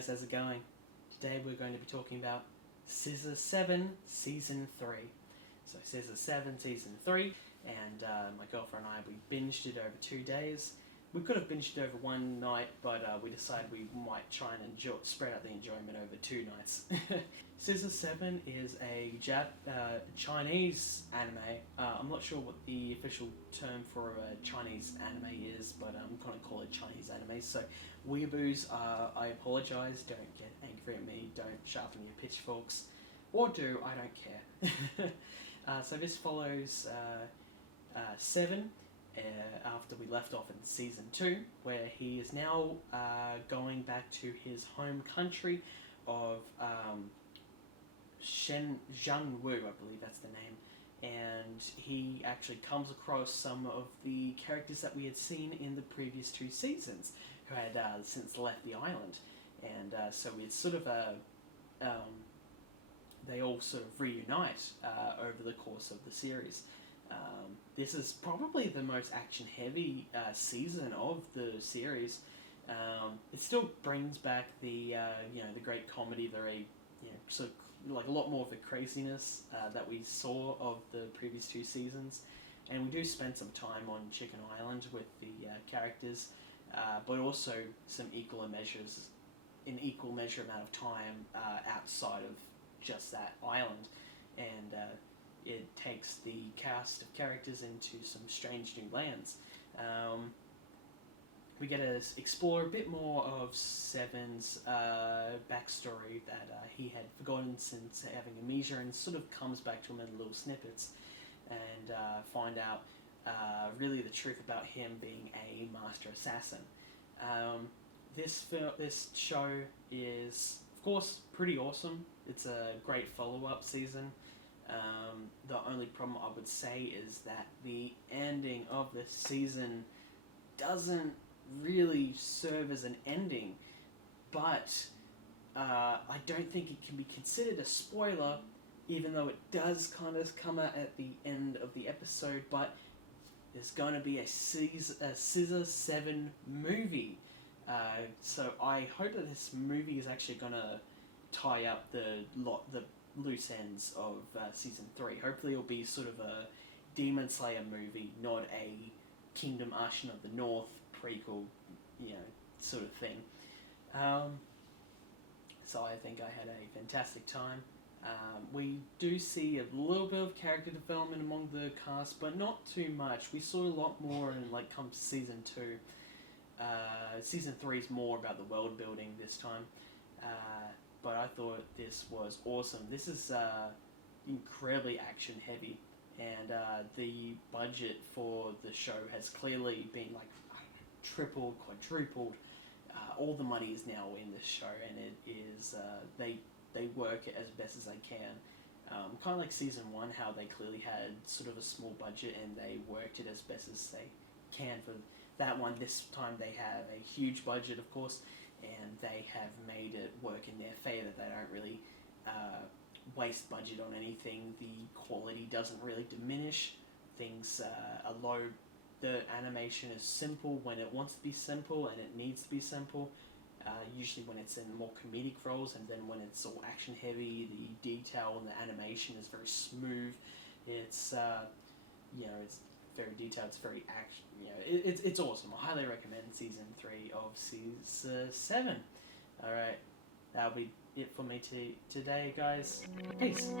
guys, how's it going? Today we're going to be talking about Scissor 7 Season 3. So Scissor 7 Season 3, and my girlfriend and I, we binged it over 2 days. We could have binged it over one night, but we decided we might try and spread out the enjoyment over 2 nights. Scissor 7 is a Chinese anime. I'm not sure what the official term for a Chinese anime is, but I'm going to call it Chinese anime. So, weeaboos, I apologise, don't get angry at me, don't sharpen your pitchforks, or do, I don't care. So this follows Seven, after we left off in Season 2, where he is now going back to his home country of Zhangwu, I believe that's the name, and he actually comes across some of the characters that we had seen in the previous 2 seasons, who had since left the island, and so it's sort of they all sort of reunite over the course of the series. This is probably the most action-heavy season of the series. It still brings back the the great comedy, sort of like a lot more of the craziness that we saw of the previous 2 seasons, and we do spend some time on Chicken Island with the characters, but also some equal measure amount of time outside of just that island, and it takes the cast of characters into some strange new lands. We get to explore a bit more of Seven's backstory that he had forgotten since having amnesia, and sort of comes back to him in little snippets, and find out really the truth about him being a master assassin. This show is, of course, pretty awesome. It's a great follow-up season. The only problem I would say is that the ending of the season doesn't really serve as an ending, but I don't think it can be considered a spoiler, even though it does kind of come out at the end of the episode. But there's going to be a Scissor 7 movie, so I hope that this movie is actually going to tie up the loose ends of Season 3. Hopefully it'll be sort of a Demon Slayer movie, not a Kingdom Ashen of the North prequel, sort of thing. So I think I had a fantastic time. We do see a little bit of character development among the cast, but not too much. We saw a lot more in come to Season 2. Season 3 is more about the world building this time. But I thought this was awesome. This is incredibly action heavy, and the budget for the show has clearly been tripled, quadrupled. All the money is now in this show, and it is they work it as best as they can. Kind of like Season 1, how they clearly had sort of a small budget and they worked it as best as they can for that one. This time they have a huge budget, of course, and they have made it work in their favour. They don't really waste budget on anything. The quality doesn't really diminish. Things are low. The animation is simple when it wants to be simple, and it needs to be simple. Usually when it's in more comedic roles, and then when it's all action heavy, the detail and the animation is very smooth. It's it's very detailed. It's very action. It's awesome. I highly recommend Season 3 of Scissor 7. All right, that'll be it for me today, guys. Peace.